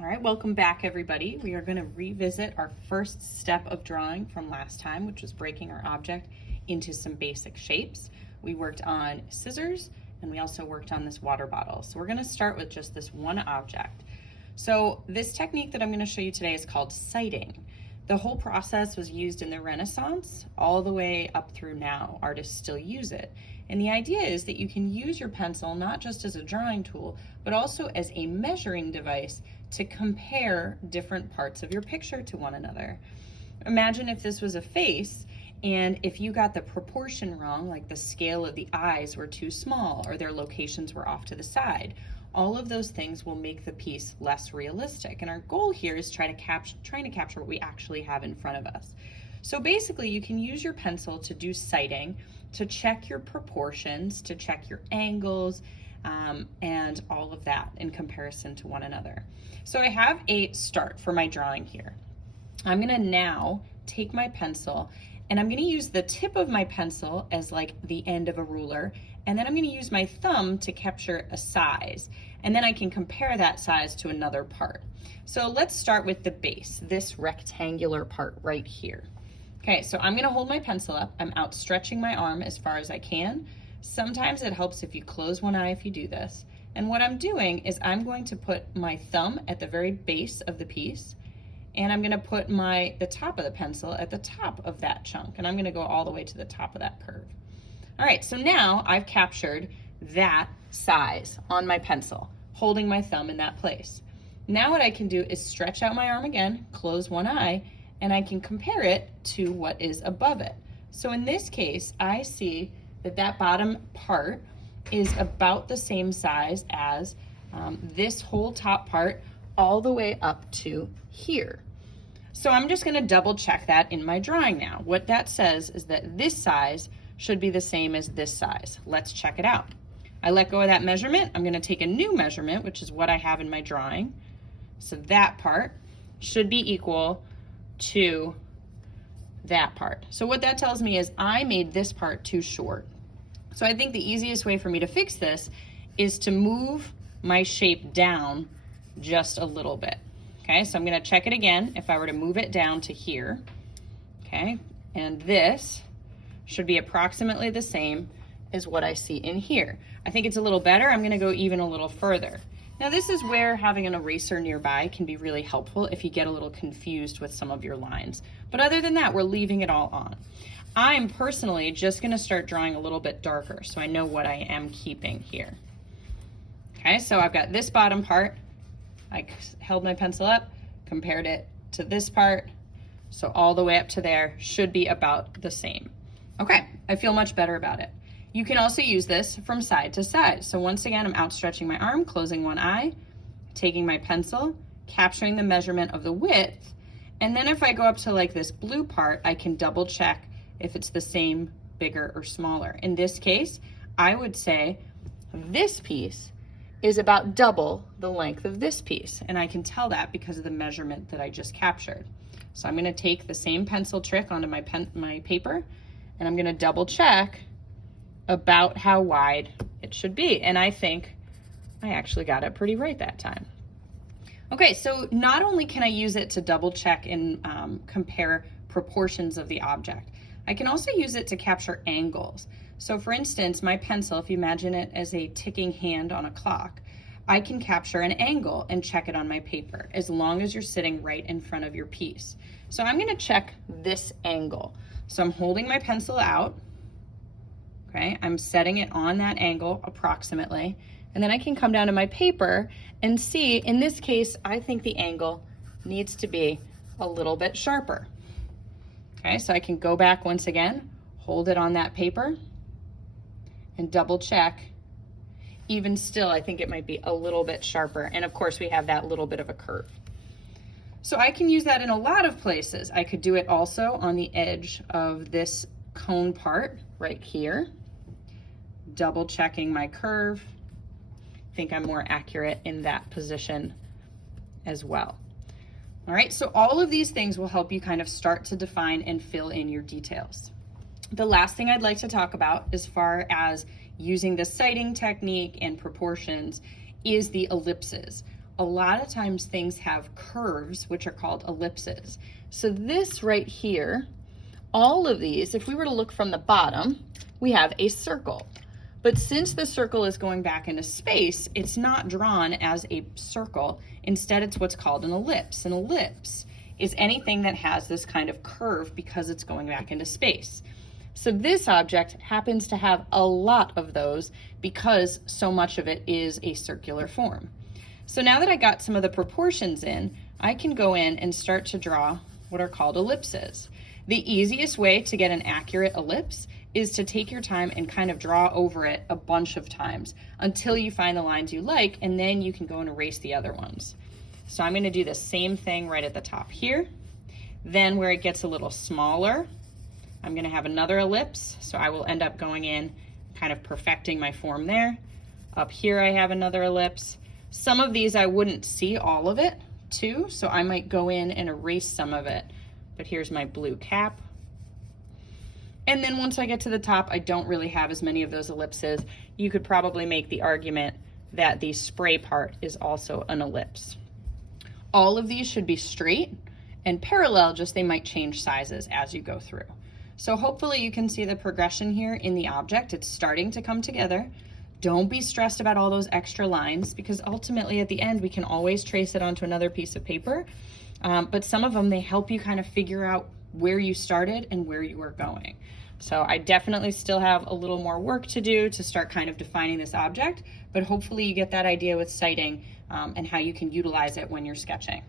All right, welcome back everybody. We are going to revisit our first step of drawing from last time, which was breaking our object into some basic shapes. We worked on scissors and we also worked on this water bottle. So we're going to start with just this one object. So this technique that I'm going to show you today is called sighting. The whole process was used in the Renaissance all the way up through now. Artists still use it. And the idea is that you can use your pencil not just as a drawing tool, but also as a measuring device to compare different parts of your picture to one another. Imagine if this was a face, and if you got the proportion wrong, like the scale of the eyes were too small or their locations were off to the side, all of those things will make the piece less realistic. And our goal here is trying to capture what we actually have in front of us. So basically, you can use your pencil to do sighting, to check your proportions, to check your angles, and all of that in comparison to one another. So I have a start for my drawing here. I'm gonna now take my pencil and I'm gonna use the tip of my pencil as like the end of a ruler, and then I'm gonna use my thumb to capture a size, and then I can compare that size to another part. So let's start with the base, this rectangular part right here. Okay, so I'm gonna hold my pencil up. I'm outstretching my arm as far as I can. Sometimes it helps if you close one eye if you do this. And what I'm doing is I'm going to put my thumb at the very base of the piece, and I'm gonna put the top of the pencil at the top of that chunk, and I'm gonna go all the way to the top of that curve. All right, so now I've captured that size on my pencil, holding my thumb in that place. Now what I can do is stretch out my arm again, close one eye, and I can compare it to what is above it. So in this case, I see that that bottom part is about the same size as this whole top part all the way up to here. So I'm just gonna double check that in my drawing now. What that says is that this size should be the same as this size. Let's check it out. I let go of that measurement. I'm gonna take a new measurement, which is what I have in my drawing. So that part should be equal to that part. So what that tells me is I made this part too short. So I think the easiest way for me to fix this is to move my shape down just a little bit. Okay, so I'm gonna check it again if I were to move it down to here. Okay, and this should be approximately the same as what I see in here. I think it's a little better. I'm gonna go even a little further. Now this is where having an eraser nearby can be really helpful if you get a little confused with some of your lines. But other than that, we're leaving it all on. I'm personally just gonna start drawing a little bit darker so I know what I am keeping here. Okay, so I've got this bottom part. I held my pencil up, compared it to this part. So all the way up to there should be about the same. Okay, I feel much better about it. You can also use this from side to side. So once again, I'm outstretching my arm, closing one eye, taking my pencil, capturing the measurement of the width, and then if I go up to like this blue part, I can double check if it's the same, bigger or smaller. In this case, I would say this piece is about double the length of this piece, and I can tell that because of the measurement that I just captured. So I'm gonna take the same pencil trick onto my paper, and I'm gonna double check about how wide it should be. And I think I actually got it pretty right that time. Okay, so not only can I use it to double check and compare proportions of the object, I can also use it to capture angles. So for instance, my pencil, if you imagine it as a ticking hand on a clock, I can capture an angle and check it on my paper as long as you're sitting right in front of your piece. So I'm gonna check this angle. So I'm holding my pencil out, okay? I'm setting it on that angle approximately, and then I can come down to my paper and see, in this case, I think the angle needs to be a little bit sharper. Okay, so I can go back once again, hold it on that paper, and double check. Even still, I think it might be a little bit sharper, and of course we have that little bit of a curve. So I can use that in a lot of places. I could do it also on the edge of this cone part right here, double checking my curve. I think I'm more accurate in that position as well. All right, so all of these things will help you kind of start to define and fill in your details. The last thing I'd like to talk about as far as using the sighting technique and proportions is the ellipses. a lot of times things have curves, which are called ellipses. So this right here, all of these, if we were to look from the bottom, we have a circle. But since the circle is going back into space, it's not drawn as a circle. Instead, it's what's called an ellipse. An ellipse is anything that has this kind of curve because it's going back into space. So this object happens to have a lot of those because so much of it is a circular form. So now that I got some of the proportions in, I can go in and start to draw what are called ellipses. The easiest way to get an accurate ellipse is to take your time and kind of draw over it a bunch of times until you find the lines you like, and then you can go and erase the other ones. So I'm going to do the same thing right at the top here. Then where it gets a little smaller, I'm going to have another ellipse, so I will end up going in, kind of perfecting my form there. Up here I have another ellipse. Some of these I wouldn't see all of it too, so I might go in and erase some of it. But here's my blue cap. And then once I get to the top, I don't really have as many of those ellipses. You could probably make the argument that the spray part is also an ellipse. All of these should be straight and parallel, just they might change sizes as you go through. So hopefully you can see the progression here in the object. It's starting to come together. Don't be stressed about all those extra lines, because ultimately at the end we can always trace it onto another piece of paper. But some of them, they help you kind of figure out where you started and where you are going. So I definitely still have a little more work to do to start kind of defining this object, but hopefully you get that idea with sighting and how you can utilize it when you're sketching.